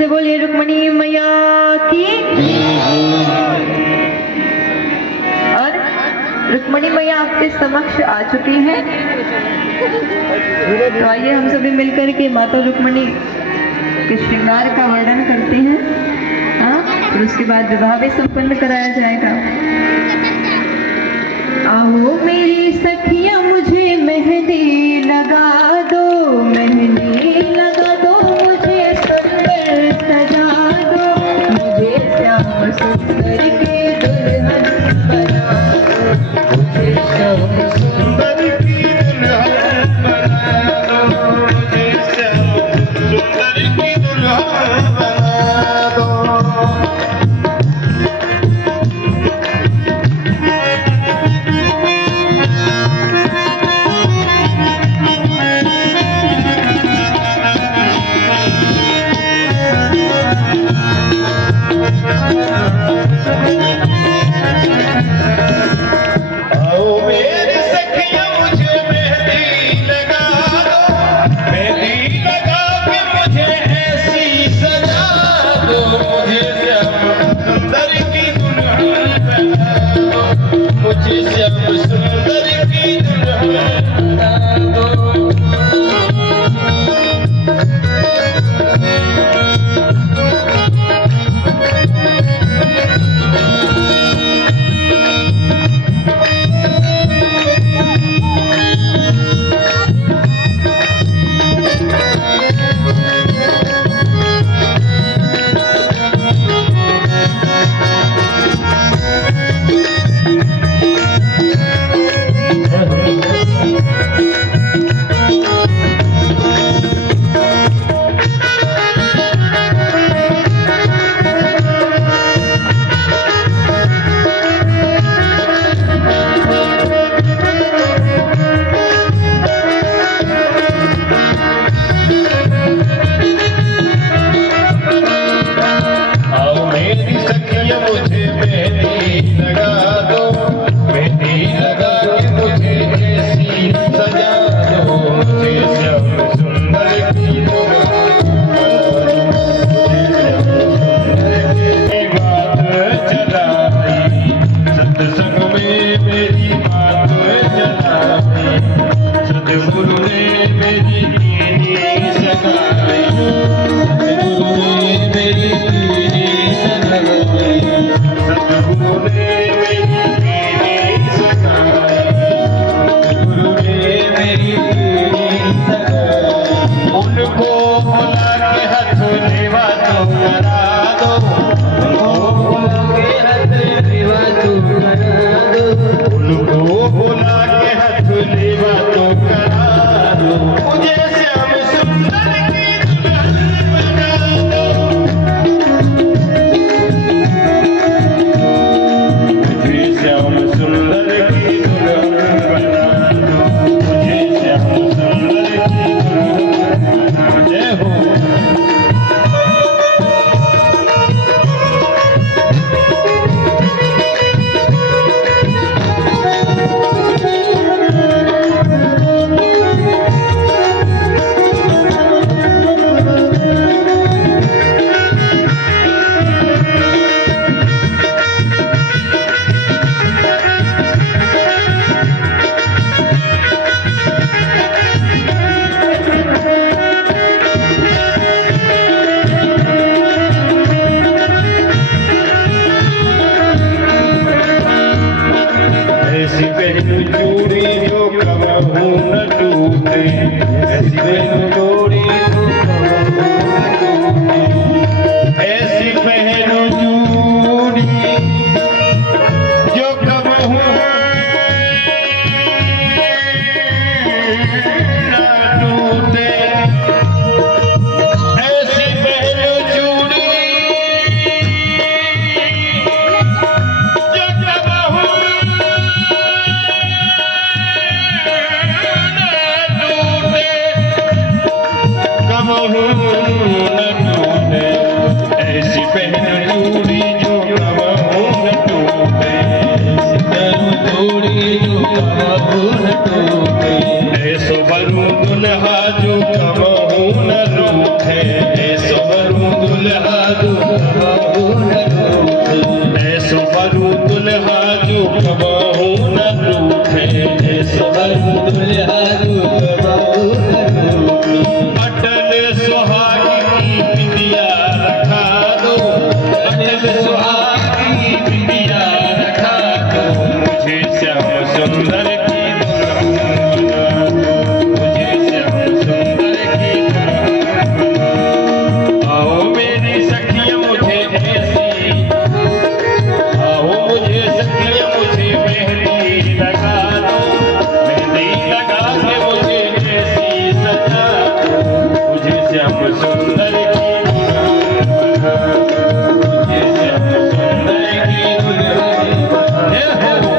से बोलिए रुक्मणी मैया की। और रुक्मणी मैया आपके समक्ष आ चुकी हैं। तो आइए हम सभी मिलकर के माता रुक्मणी के श्रृंगार का वर्णन करते हैं। हाँ, और उसके बाद विवाह भी संपन्न कराया जाएगा। आओ मेरी सखिया मुझे मेहंदी लगा दो, मेहंदी लगा दो, मुझे सुंदर सजा दो, मुझे श्याम सुंदर की दुल्हन बना दो, मुझे श्याम सुंदर की दुल्हन बना दो, मुझे श्याम सुंदर की दुल्हन बना दो। दुल्हा जो कबहू न रूठे, ऐसो हरू दुल्हा जो कबहू न रूठे, ऐसो हरू दुल्हा जो कबहू न रूठे। अटल सुहाग की बिंदिया रखा दो, अटल सुहाग की बिंदिया रखा दो, मुझे श्याम सुंदर की दुल्हन बना दो, मुझे श्याम सुंदर की दुल्हन बना दो। आओ मेरी सखियां मुझे ऐसी, आओ मुझे सखियां मुझे मेहंदी लगा दो, मेहंदी लगा के मुझे ऐसी सजा दो, मुझे श्याम सुंदर की दुल्हन बना दो, मुझे श्याम सुंदर की दुल्हन बना दो।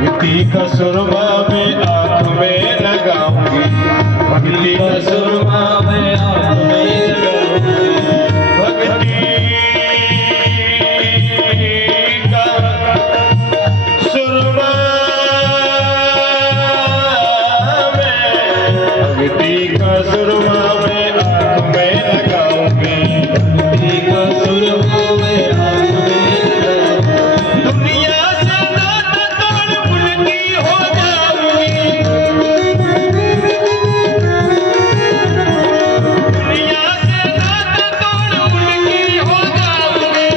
भक्ति का सुरमा में आँख में लगाऊंगी, भक्ति का सुरमा में आँख में लगाऊंगी, भक्ति का सुरमा में, भक्ति का सुरमा में आँख में लगाऊंगी, भक्ति का सुरमा में आँख में लगाऊंगी। दुनिया से नाता तोड़ उनकी हो जाऊंगी, दुनिया से नाता तोड़ उनकी हो जाऊंगी।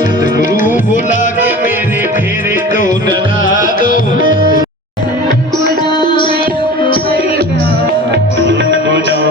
सतगुरु बुला के मेरे फेरे तो डला दो, हो जाओ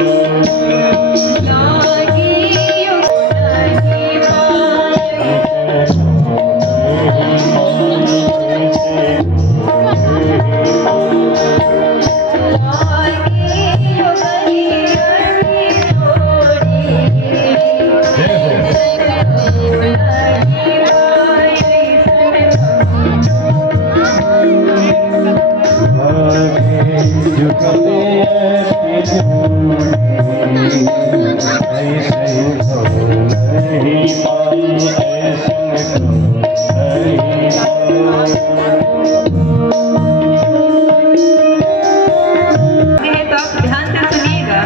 तो आप ध्यान से सुनिएगा।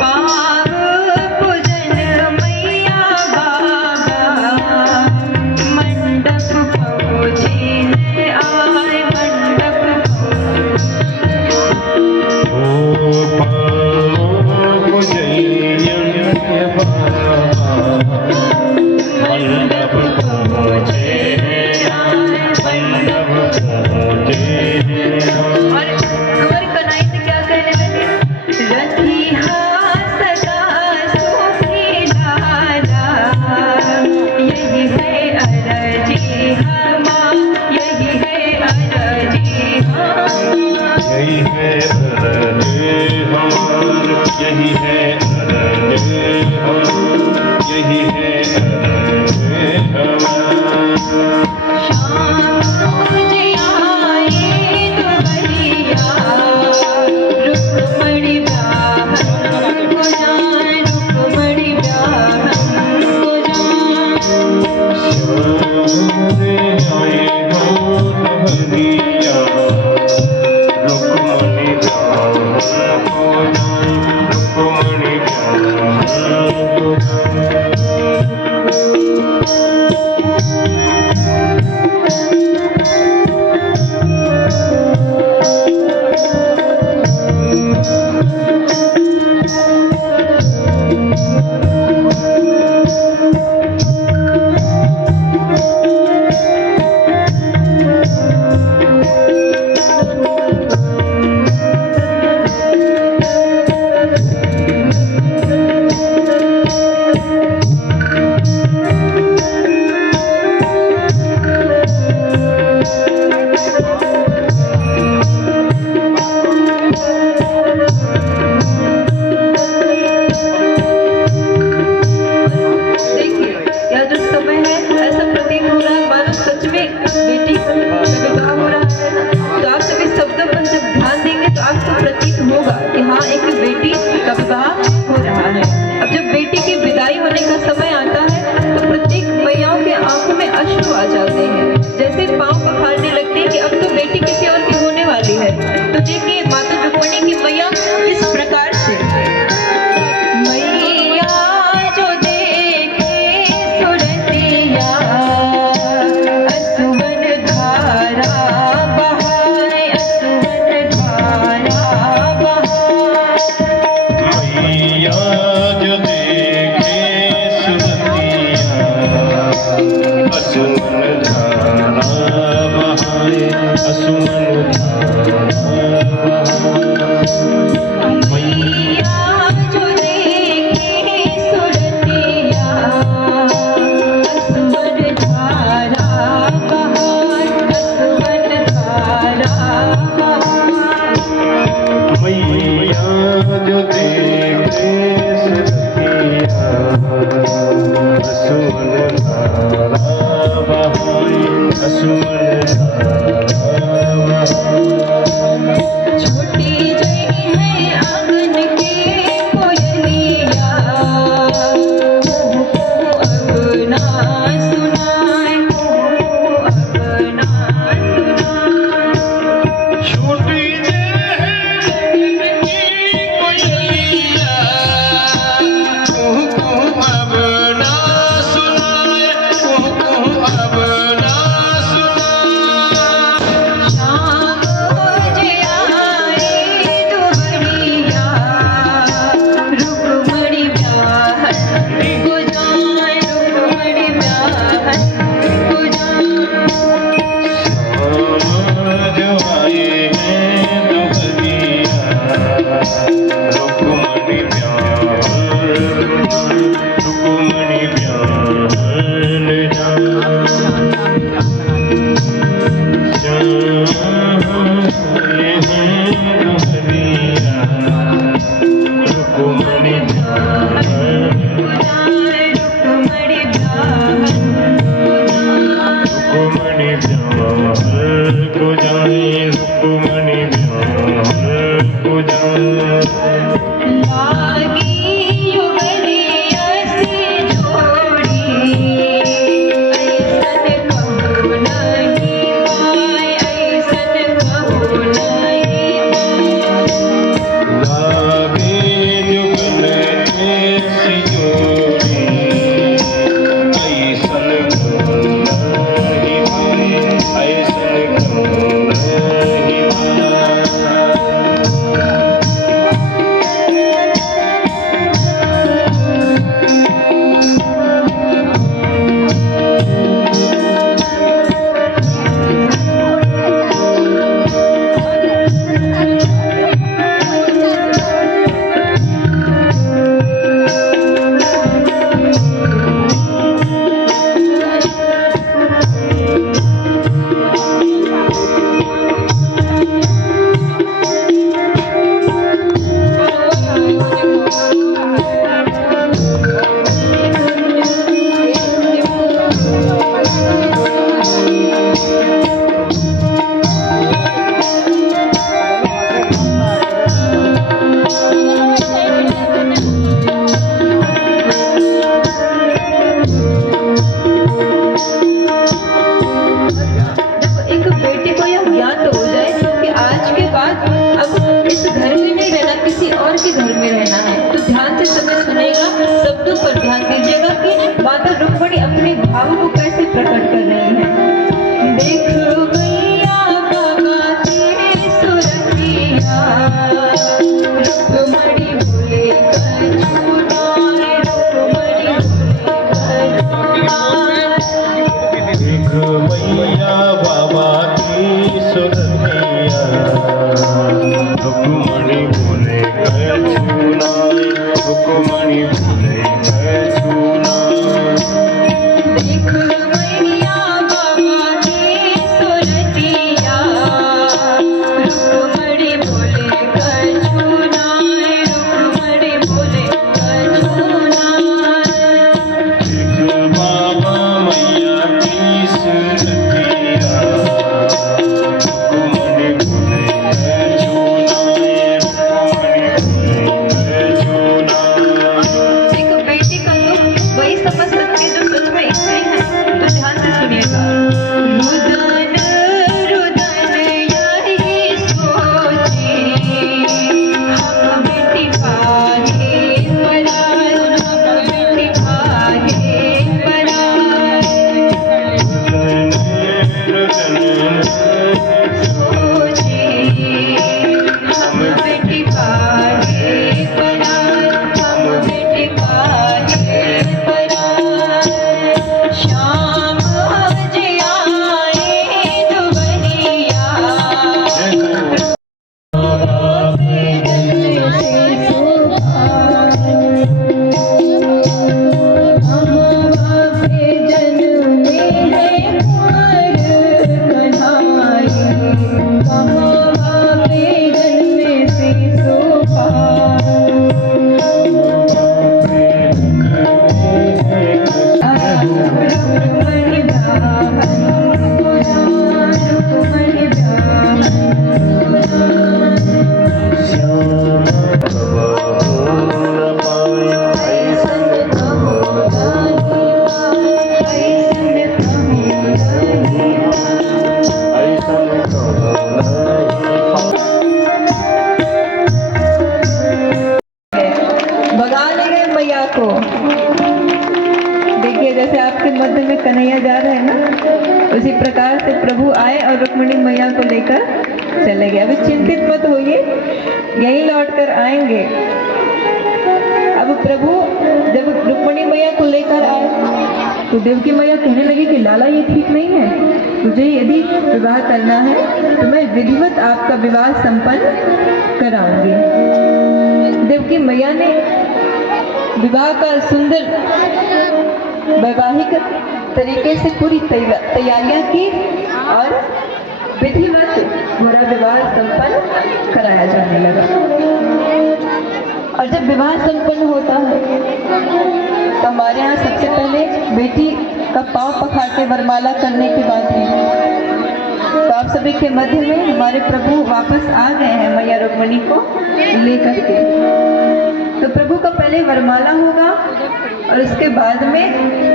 पाव पूजन मैया बाबा, मंडप पहुँचे आए, मंडप और कुंवर कन्हई से क्या कहने लगे? रथिया सदा सुखी लाला, यही है अरजी हमार, यही है अरजी हमार, यही है अरज हमार, यही है अरज हमार, यही है अरज हमार। शाम मुझे आए तो भैया, रुक्मणी ब्राह्मण को जान, रुक्मणी ब्राह्मण को जान। श्याम रे आए हो हरिया, रुक्मणी ब्राह्मण को जान, रुक्मणी ब्राह्मण को जान। बेटी का विवाह हो रहा है ना, तो आप सभी शब्दों पर जब ध्यान देंगे तो आपको प्रतीत होगा कि हाँ एक बेटी का विवाह हो रहा है। अब जब बेटी की विदाई होने का समय आता है तो प्रत्येक मैयाओं के आंखों में अश्रु आ जाते हैं, जैसे पांव पखारने लगते हैं कि अब तो बेटी किसी और की होने वाली है। तो देखिए माता रुक्मिणी की मैया किस प्रकार से प्रकार से प्रभु आए और रुक्मिणी मैया को लेकर चले गए। अभी चिंतित मत होइए, यहीं लौट कर आएंगे। अब प्रभु जब रुक्मिणी मैया को लेकर आए तो देवकी मैया कहने लगी कि लाला ये ठीक नहीं है, मुझे यदि विवाह करना है तो मैं विधिवत आपका विवाह संपन्न कराऊंगी। देवकी मैया ने विवाह का सुंदर वैवाहिक तरीके से पूरी तैयारियां की और विधिवत पूरा विवाह संपन्न कराया जाने लगा। और जब विवाह संपन्न होता है तो हमारे यहाँ सबसे पहले बेटी का पांव पखार के वरमाला करने के बाद है। तो आप सभी के मध्य में हमारे प्रभु वापस आ गए हैं मैया रुक्मिणी को लेकर के। तो प्रभु का पहले वरमाला होगा और उसके बाद में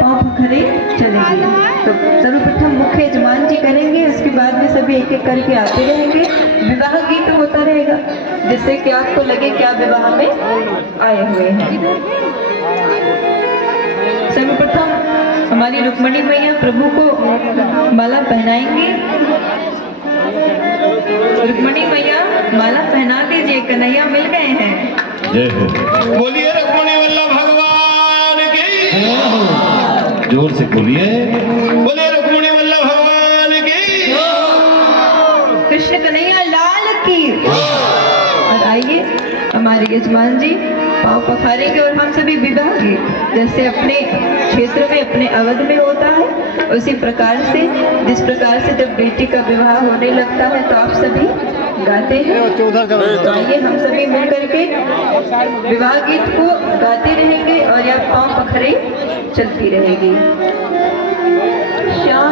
पांव पखरे चलेंगे। तो सर्वप्रथम मुख्य यजमान जी करेंगे, उसके बाद में सभी एक एक करके आते रहेंगे। विवाह गीत होता रहेगा जिससे कि आपको लगे कि आप विवाह में आए हुए हैं। सर्वप्रथम हमारी रुक्मिणी मैया प्रभु को माला पहनाएंगे। रुक्मिणी मैया माला पहना दीजिए, कन्हैया मिल गए हैं। जय हो। बोलिए रुक्मिणी वल्लभ भगवान की, जोर से बोलिए। बोलिए रुक्मिणी वल्लभ भगवान की, कृष्ण कन्हैया लाल की। और आइए हमारे यजमान जी पाँव पखारेंगे और हम सभी विवाह गीत जैसे अपने क्षेत्र में अपने अवध में होता है उसी प्रकार से, जिस प्रकार से जब बेटी का विवाह होने लगता है तो आप सभी गाते हैं। तो आइए हम सभी मिल करके विवाह गीत को गाते रहेंगे और यह पाँव पखरे चलती रहेगी। श्याम